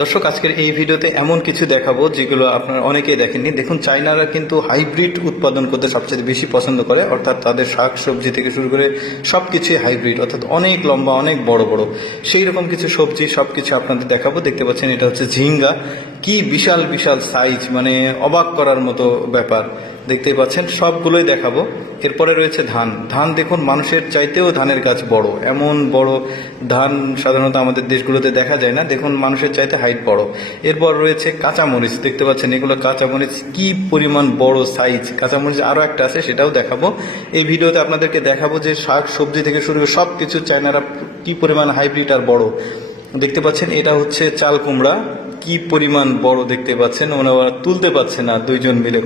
দর্শক, আজকের এই ভিডিওতে এমন কিছু দেখাবো যেগুলো আপনারা অনেকেই দেখেননি। দেখুন, চায়নারা কিন্তু হাইব্রিড উৎপাদন করতে সবচেয়ে বেশি পছন্দ করে, অর্থাৎ তাদের শাক সবজি থেকে শুরু করে সবকিছুই হাইব্রিড, অর্থাৎ অনেক লম্বা, অনেক বড় বড় সেই রকম কিছু সবজি সবকিছু আপনাদের দেখাবো। দেখতে পাচ্ছেন, এটা হচ্ছে ঝিঙ্গা। কি বিশাল বিশাল সাইজ, মানে অবাক করার মতো ব্যাপার। দেখতেই পাচ্ছেন, সবগুলোই দেখাবো। এরপরে রয়েছে ধান। ধান দেখুন, মানুষের চাইতেও ধানের গাছ বড়। এমন বড় ধান সাধারণত আমাদের দেশগুলোতে দেখা যায় না। দেখুন, মানুষের চাইতে হাইট বড়। এরপর রয়েছে কাঁচামরিচ। দেখতে পাচ্ছেন, এগুলো কাঁচামরিচ, কি পরিমাণ বড় সাইজ। কাঁচামরিচ আরও একটা আছে, সেটাও দেখাবো। এই ভিডিওতে আপনাদেরকে দেখাবো যে শাক সবজি থেকে শুরু করে সব কিছু চায়নারা কি পরিমাণ হাইব্রিড আর বড়। দেখতে পাচ্ছেন, এটা হচ্ছে চাল কুমড়া। কি পরিমাণ বড় দেখতে পাচ্ছেন, ওরা তুলতে পারছে না দুইজন মিলে,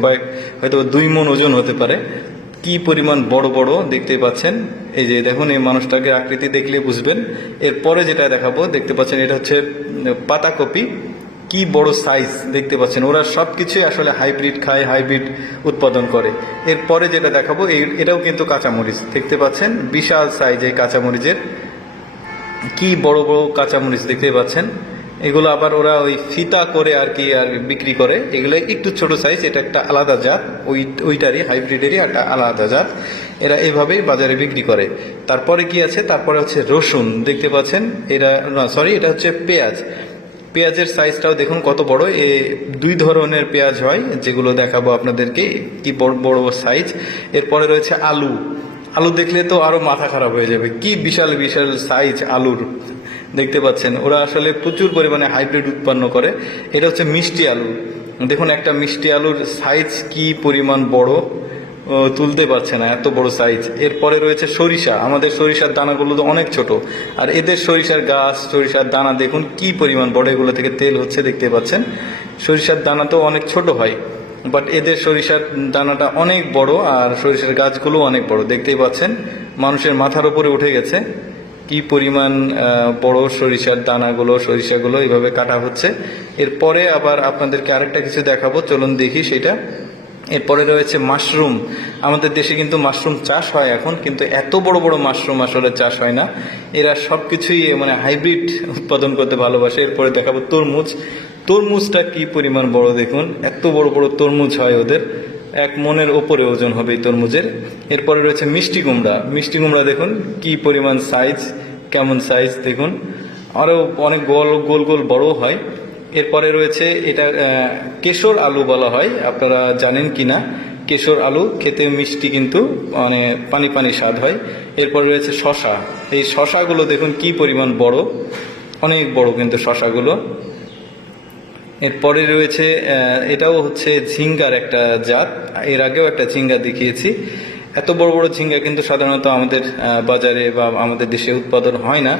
হয়তো 2 মণ ওজন হতে পারে। কি পরিমাণ বড় বড় দেখতে পাচ্ছেন। এই যে দেখুন, এই মানুষটাকে আকৃতি দেখলে বুঝবেন। এরপরে যেটা দেখাবো, দেখতে পাচ্ছেন, এটা হচ্ছে পাতাকপি। কি বড় সাইজ দেখতে পাচ্ছেন। ওরা সবকিছুই আসলে হাইব্রিড খায়, হাইব্রিড উৎপাদন করে। এরপরে যেটা দেখাবো, এটাও কিন্তু কাঁচামরিচ। দেখতে পাচ্ছেন, বিশাল সাইজ এই কাঁচামরিচের। কি বড় বড় কাঁচামরিচ দেখতে পাচ্ছেন। এগুলো আবার ওরা ওই ফিতা করে আর বিক্রি করে। এগুলো একটু ছোট সাইজ, এটা একটা আলাদা জাত, ওইটারই হাইব্রিডেরই একটা আলাদা জাত। এরা এইভাবেই বাজারে বিক্রি করে। তারপরে কি আছে, তারপরে হচ্ছে রসুন। দেখতে পাচ্ছেন, এটা হচ্ছে পেঁয়াজ। পেঁয়াজের সাইজটাও দেখুন কত বড়। 2 ধরনের পেঁয়াজ হয়, যেগুলো দেখাবো আপনাদেরকে, কি বড় বড় সাইজ। এরপরে রয়েছে আলু। আলু দেখলে তো আরো মাথা খারাপ হয়ে যাবে, কি বিশাল বিশাল সাইজ আলুর। দেখতে পাচ্ছেন, ওরা আসলে প্রচুর পরিমাণে হাইব্রিড উৎপন্ন করে। এটা হচ্ছে মিষ্টি আলু। দেখুন, একটা মিষ্টি আলুর সাইজ কি পরিমাণ বড়, তুলতে পারছে না, এত বড় সাইজ। এরপরে রয়েছে সরিষা। আমাদের সরিষার দানাগুলো তো অনেক ছোট, আর এদের সরিষার গাছ, সরিষার দানা দেখুন কি পরিমাণ বড়। এগুলো থেকে তেল হচ্ছে, দেখতে পাচ্ছেন। সরিষার দানা তো অনেক ছোট হয়, বাট এদের সরিষার দানাটা অনেক বড়, আর সরিষার গাছগুলো অনেক বড়। দেখতেই পাচ্ছেন, মানুষের মাথার উপরে উঠে গেছে। কি পরিমাণ বড় সরিষার দানাগুলো, সরিষাগুলো এইভাবে কাটা হচ্ছে। এরপরে আবার আপনাদেরকে আরেকটা কিছু দেখাবো, চলুন দেখি সেটা। এরপরে রয়েছে মাশরুম। আমাদের দেশে কিন্তু মাশরুম চাষ হয় এখন, কিন্তু এত বড় বড় মাশরুম আসলে চাষ হয় না। এরা সবকিছুই মানে হাইব্রিড উৎপাদন করতে ভালোবাসে। এরপরে দেখাবো তরমুজ। তরমুজটা কি পরিমাণ বড় দেখুন, এত বড় বড় তরমুজ হয় ওদের, 1 মণের ওপরে ওজন হবে এই তরমুজের। এরপরে রয়েছে মিষ্টি কুমড়া। মিষ্টি কুমড়া দেখুন কি পরিমাণ সাইজ, কেমন সাইজ দেখুন, আরও অনেক গোল গোল গোল বড় হয়। এরপরে রয়েছে এটা কেশর আলু বলা হয়, আপনারা জানেন কিনা। কেশর আলু খেতে মিষ্টি, কিন্তু মানে পানি পানি স্বাদ হয়। এরপরে রয়েছে শশা। এই শশাগুলো দেখুন কি পরিমাণ বড়, অনেক বড় কিন্তু শশাগুলো। এরপরে রয়েছে এটাও হচ্ছে ঝিঙ্গার একটা জাত। এর আগেও একটা ঝিঙ্গা দেখিয়েছি। এত বড় বড় ঝিঙ্গা কিন্তু সাধারণত আমাদের বাজারে বা আমাদের দেশে উৎপাদন হয় না।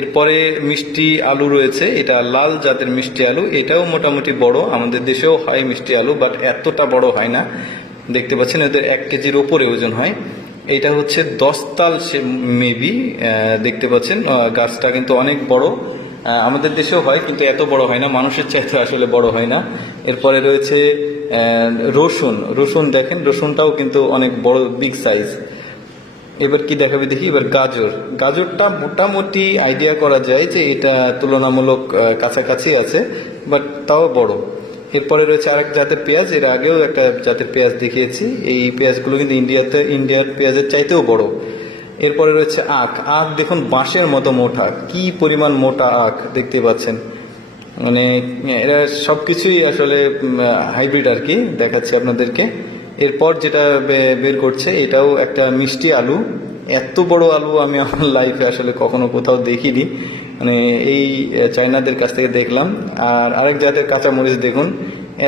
এরপরে মিষ্টি আলু রয়েছে, এটা লাল জাতের মিষ্টি আলু। এটাও মোটামুটি বড়, আমাদের দেশেও হয় মিষ্টি আলু, বাট এতটা বড় হয় না। দেখতে পাচ্ছেন, এদের 1 কেজির ওপরে ওজন হয়। এটা হচ্ছে 10 তাল মেবি। দেখতে পাচ্ছেন, গাছটা কিন্তু অনেক বড়। আমাদের দেশেও হয়, কিন্তু এত বড় হয় না, মানুষের চাইতে আসলে বড় হয় না। এরপরে রয়েছে রসুন। রসুন দেখেন, রসুনটাও কিন্তু অনেক বড়, বিগ সাইজ। এবার কি দেখাবে দেখি। এবার গাজর। গাজরটা মোটামুটি আইডিয়া করা যায় যে এটা তুলনামূলক কাছাকাছি আছে, বাট তাও বড়। এরপরে রয়েছে আরেক জাতের পেঁয়াজ। এর আগেও একটা জাতের পেঁয়াজ দেখিয়েছি। এই পেঁয়াজগুলো কিন্তু ইন্ডিয়ার পেঁয়াজের চাইতেও বড়। এরপরে রয়েছে আখ। আখ দেখুন বাঁশের মতো মোটা, কি পরিমাণ মোটা আখ দেখতে পাচ্ছেন। মানে এরা সবকিছুই আসলে হাইব্রিড আর কি, দেখাচ্ছি আপনাদেরকে। এরপর যেটা বের করছে, এটাও একটা মিষ্টি আলু। এত বড় আলু আমি আমার লাইফে আসলে কখনো কোথাও দেখিনি, মানে এই চায়নাদের কাছ থেকে দেখলাম। আর আরেক জাতের কাঁচামরিচ দেখুন,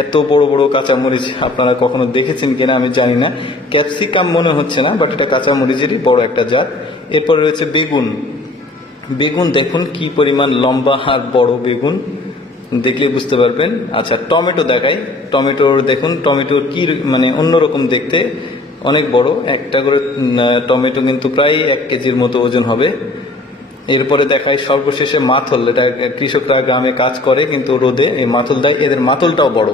এত বড় বড় কাঁচামরিচ আপনারা কখনো দেখেছেন কিনা আমি জানি না। ক্যাপসিকাম মনে হচ্ছে না, বাট এটা কাঁচামরিচেরই বড় একটা জাত। এরপরে রয়েছে বেগুন। বেগুন দেখুন কি পরিমাণ লম্বা আর বড় বেগুন, দেখলে বুঝতে পারবেন। আচ্ছা, টমেটো দেখাই। টমেটোর দেখুন, টমেটোর কি মানে অন্যরকম দেখতে, অনেক বড়। একটা করে টমেটো কিন্তু প্রায় 1 কেজির মতো ওজন হবে। এরপরে দেখাই সর্বশেষে মাথল। এটা কৃষকরা গ্রামে কাজ করে কিন্তু রোদে এই মাথল দেয়, এদের মাথলটাও বড়।